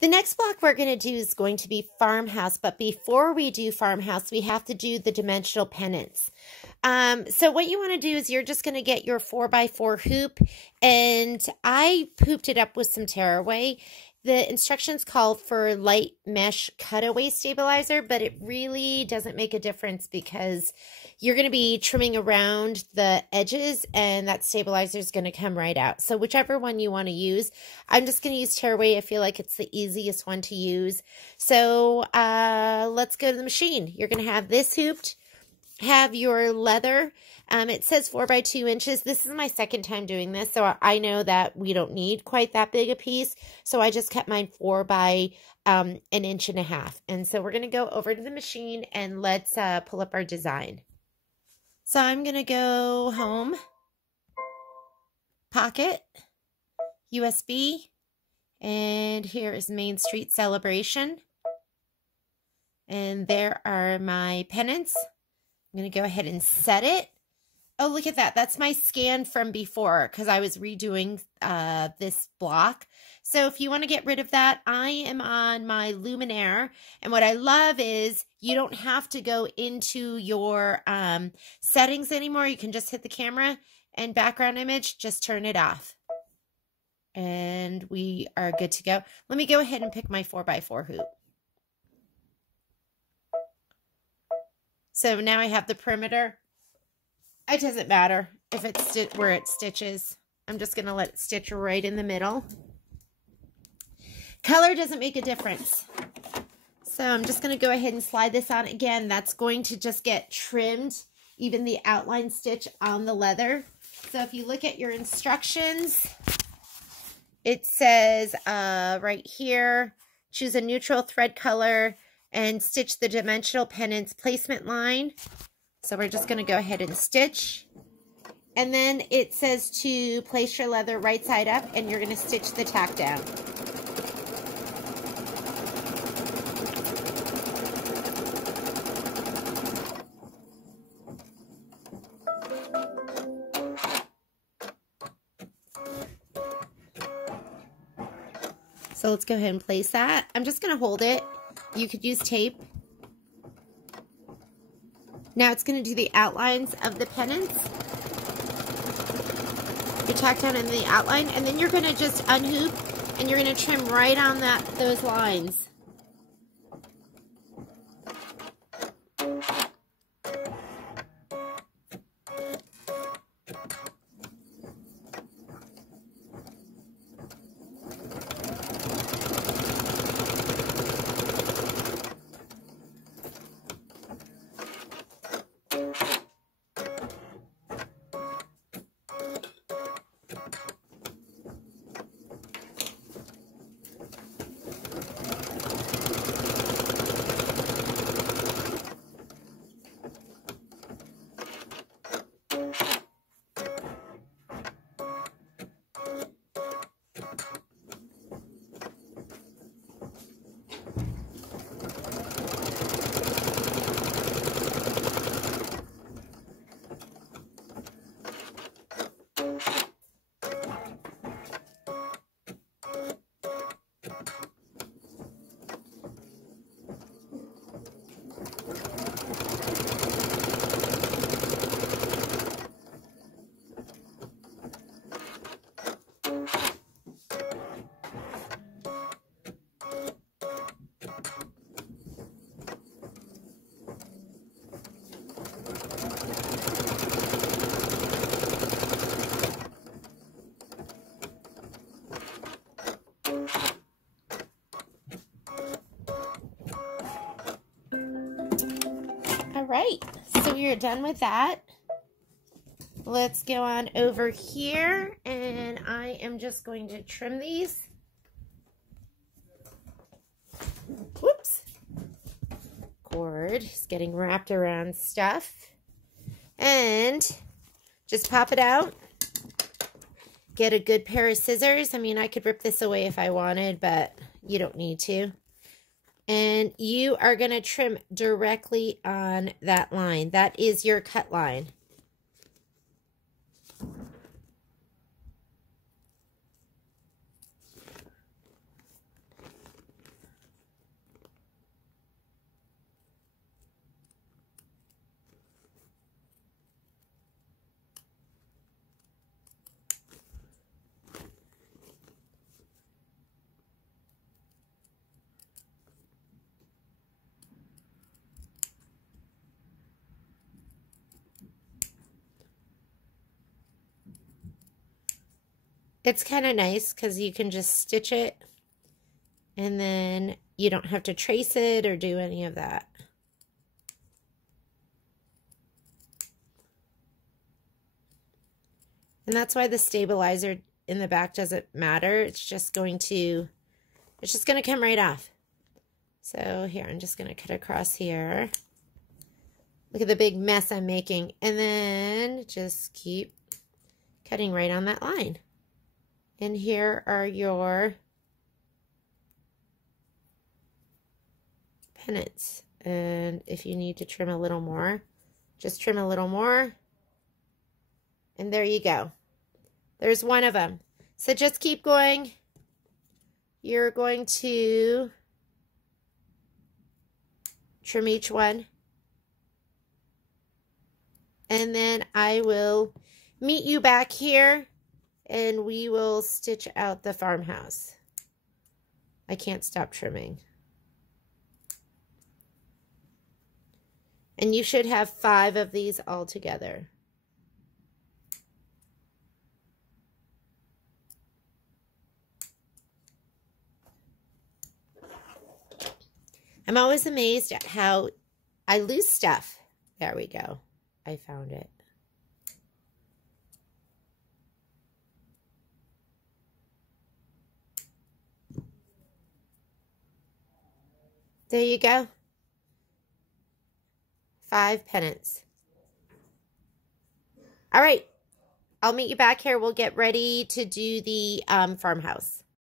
The next block we're going to do is going to be farmhouse, but before we do farmhouse, we have to do the dimensional pennants. So what you want to do is you're just going to get your 4x4 hoop, and I hooped it up with some tearaway. The instructions call for light mesh cutaway stabilizer, but it really doesn't make a difference because you're going to be trimming around the edges and that stabilizer is going to come right out. So whichever one you want to use, I'm just going to use tearaway. I feel like it's the easiest one to use. So let's go to the machine. You're going to have this hooped, have your leather. It says 4x2 inches. This is my second time doing this, so I know that we don't need quite that big a piece. So I just kept mine 4 by 1.5 inches. And so we're going to go over to the machine and let's pull up our design. So I'm going to go home, pocket, USB, and here is Main Street Celebration. And there are my pennants. I'm going to go ahead and set it. Oh, look at that. That's my scan from before because I was redoing this block. So if you want to get rid of that, I am on my Luminaire. And what I love is you don't have to go into your settings anymore. You can just hit the camera and background image, just turn it off. And we are good to go. Let me go ahead and pick my 4x4 hoop. So now I have the perimeter. It doesn't matter if it's where it stitches. I'm just going to let it stitch right in the middle. Color doesn't make a difference. So I'm just going to go ahead and slide this on. Again, that's going to just get trimmed, even the outline stitch on the leather. So if you look at your instructions, it says right here, choose a neutral thread color and stitch the dimensional pennants placement line. So we're just going to go ahead and stitch. And then it says to place your leather right side up, and you're going to stitch the tack down. So let's go ahead and place that. I'm just going to hold it. You could use tape. Now it's going to do the outlines of the pennants. You tack down in the outline, and then you're going to just unhoop, and you're going to trim right on those lines. Right, so we are done with that. Let's go on over here, and I am just going to trim these. Whoops. Cord is getting wrapped around stuff. And just pop it out. Get a good pair of scissors. I mean, I could rip this away if I wanted, but you don't need to. And you are going to trim directly on that line. That is your cut line. It's kind of nice because you can just stitch it and then you don't have to trace it or do any of that. And that's why the stabilizer in the back doesn't matter. It's just going to come right off. So here, I'm just going to cut across here. Look at the big mess I'm making. And then just keep cutting right on that line. And here are your pennants. And if you need to trim a little more, just trim a little more. And there you go. There's one of them. So just keep going. You're going to trim each one. And then I will meet you back here and we will stitch out the farmhouse. I can't stop trimming. And you should have 5 of these all together. I'm always amazed at how I lose stuff. There we go. I found it. There you go. 5 pennants. All right. I'll meet you back here. We'll get ready to do the farmhouse.